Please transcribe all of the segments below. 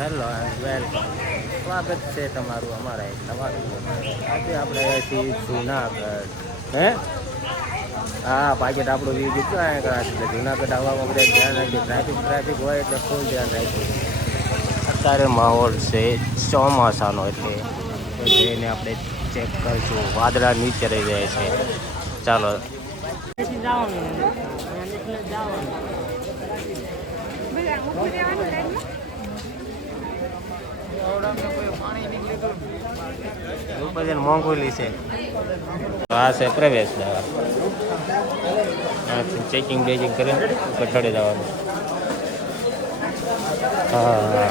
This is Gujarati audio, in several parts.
હેલો એન્ડ વેલકમ સ્વાગત છે તમારું અમારા એક નવા આજે આપણે આવ્યા જુનાગઢ. હે? હા પાકેટ આપણું વી દીધું અહીંયા કરાશે એટલે જુનાગઢ આવવામાં માટે ધ્યાન રાખીએ ટ્રાફિક ટ્રાફિક હોય એટલે ફૂલ ધ્યાન રાખીએ અત્યારે માહોલ છે ચોમાસાનો એટલે જઈને આપણે ચેક કરીશું. વાદળા નીચે રહી જાય છે. ચાલો. બધાને મોંઘુલી છે. આ છે પ્રવેશ દવા. ચેકિંગ બેકિંગ કરીને કઠાડે જવાનું. હા,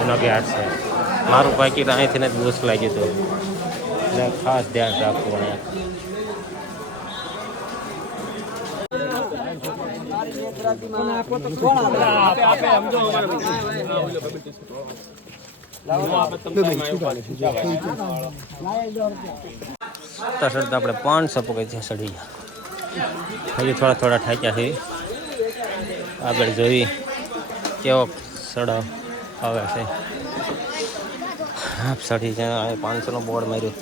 એનો બી હાથ છે. મારું પાકીટ અહીંથી જ દોષ લાગ્યું હતું. એટલે ખાસ ધ્યાન રાખવું અહીંયા. ચડતા ચડતા આપણે પાંચસો પગથિયા ચડી ગયા. હજી થોડા થોડા ઠાક્યા છે. આગળ જોઈ કેવો સડાવ આવે છે. હાફ ચડી જાય પાંચસોનો બોર્ડ માર્યું.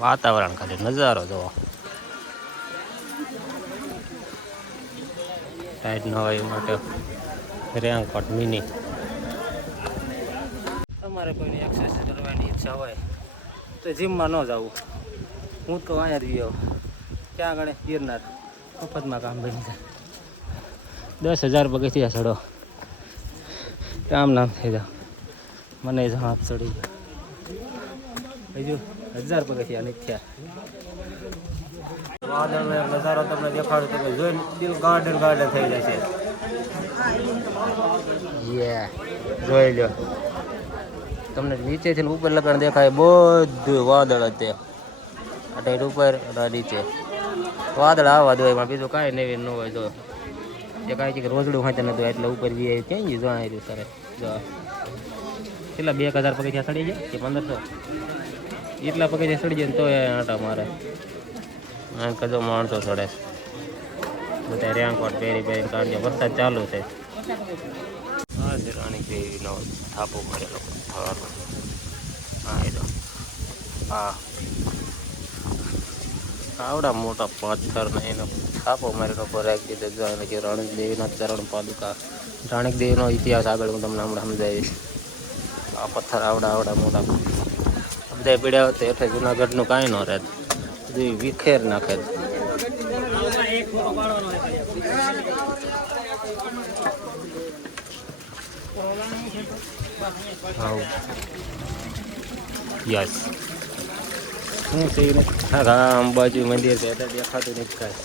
વાતાવરણ ખાલી નજારો જોવો. ટાઈટ ન હોય માટે રેનકોટ મિની તમારે કોઈની એક્સરસાઇઝ કરવાની ઈચ્છા હોય તો જીમમાં ન જવું હું તો અહીંયા જ ગયો. ક્યાં આગળ? ગિરનાર. મફતમાં કામ બની જાય. દસ હજાર પગથિયા ચડો. કામ નામ થઈ જાવ મને જ હાથ ચડી ગયો. બીજું હજાર પગથિયા નથી થયા. વાદળનો એક નજારો તમને દેખાડો તમે જોઈને દિલ ગાર્ડન ગાર્ડન થઈ જશે. યે જોઈ લો. તમને નીચેથી ને ઉપર લગણ દેખાય, બધું વાદળ તે. આ ઉપર નીચે. વાદળ આવવા દો એમાં બીજું કાંઈ નવીન ન હોય. જો એ કાંઈ કે રોજડું ખાતે નતું એટલે ઉપર બી આવી ક્યાં ગયું જો આવ્યું સર જો, કેટલા બે હજાર પગથિયા સડી જાય કે પંદરસો? એટલા પગથિયા સડી જાય ને તો એ આટા મારે. આમ કદો માણસો સડે બધા રેનકોટ પહેરી પહેરી કારણ વરસાદ ચાલુ છે છે. રાણી દેવીનો થાપો ભરેલો થવાનો. હા, એ તો. હા. આવડા મોટા પથ્થર ને એનો થાપો મારેલો રાખી દીધો જો એને કે રાણીક દેવીના ચરણ પાદુકા, રાણીક દેવીનો ઇતિહાસ આગળ હું તમને હમણાં સમજાવીશ. આ પથ્થર આવડા આવડા મોટા. બધા પીડ્યા હતા એટલે જુનાગઢનું કાંઈ ન રહે. બધું વિખેર નાખે. યસ શું છે હા આમ બાજુ મંદિર છે એટલે દેખાતું નથી કાંઈ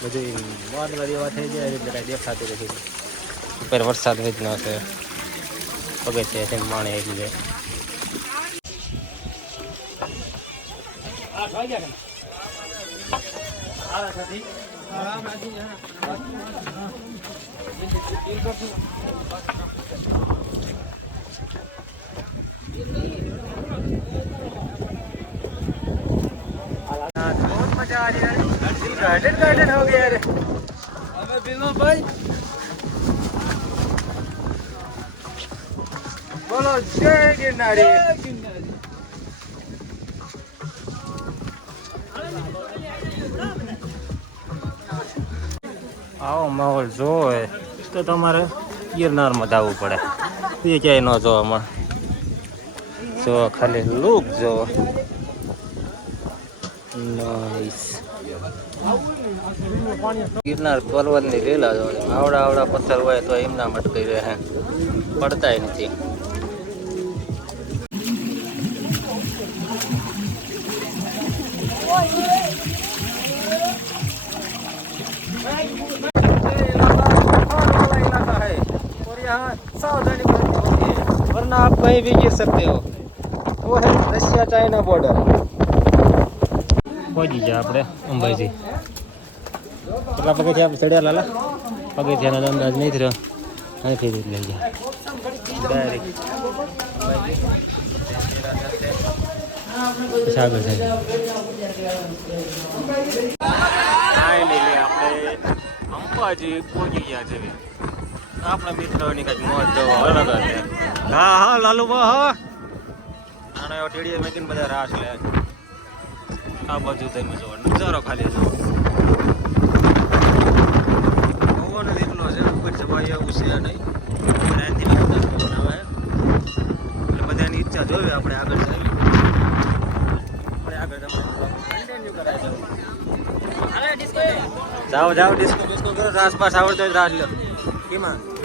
બધું મોડમાં દેવા થઈ જાય એટલે કાંઈ દેખાતું નથી ઉપર વરસાદ વધી ન છે પગથિયા છે માણે એટલી જાય આઠ વાગ્યા આઠ વાગ્યા गार्डन गार्डन हो गया रे हमें बिनो भाई बोलो जय गिरनारी આવો માહોલ જોવે તો તમારે ગિરનારમાં જવું પડે. એ ક્યાંય ન જોવા મળે. જો ખાલી લુક જો. ગિરનાર પર્વતની લીલા જો આવડા આવડા પથ્થર હોય તો એમના મટકી રહે. પડતાય નથી. आप कहीं भी गिर सकते हो वो है रशिया चाइना बॉर्डर પહોંચી ગયા આપણે અંબાજી કેટલા પગથિયા આપણે ચડ્યા લાલા પગથિયાનો અંદાજ નહીં થયો અહીંથી જ લઈ ગયા ડાયરેક્ટ પછી આગળ જાય ફાઇનલી આપણે અંબાજી પહોંચી ગયા છે આપણા મિત્રોની કઈ મોજ જો અલગ છે. હા હા લાલુ બા હા. આને ટીડીએ મેકીને બધા રાસ લે. આ બાજુ થઈને જો નજારો ખાલી જો પવન એટલો છે ઉપર જવાય એવું છે નહીં. ત્યાંથી બધા પવન આવે. એટલે બધાની ઈચ્છા જોવી આપણે આગળ જઈએ આપણે આગળ કન્ટિન્યુ કરાય જાઓ જાઓ ડિસ્કો ડિસ્કો કરો. રાસ આસપાસ આવડતો હોય લો. રાજ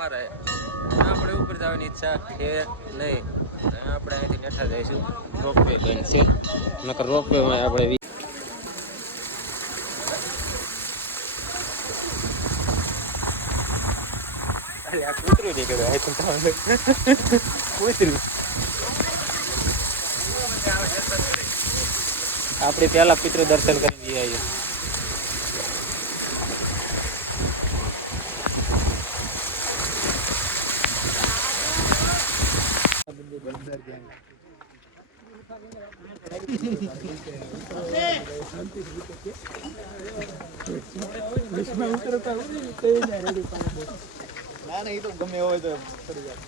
લો રહે આપણે ઉપર જવાની ઈચ્છા છે નહીં. આપણે અહીંથી નેઠા જઈશું. રોપવે બનશે નકર રોપવેમાં આપણે કૂતરું નીકળ્યું. આ કૂતરું. આપણે પેલા પિતૃ દર્શન કરી આવીએ ના ના એ તો ગમે હોય તો કરી જાય.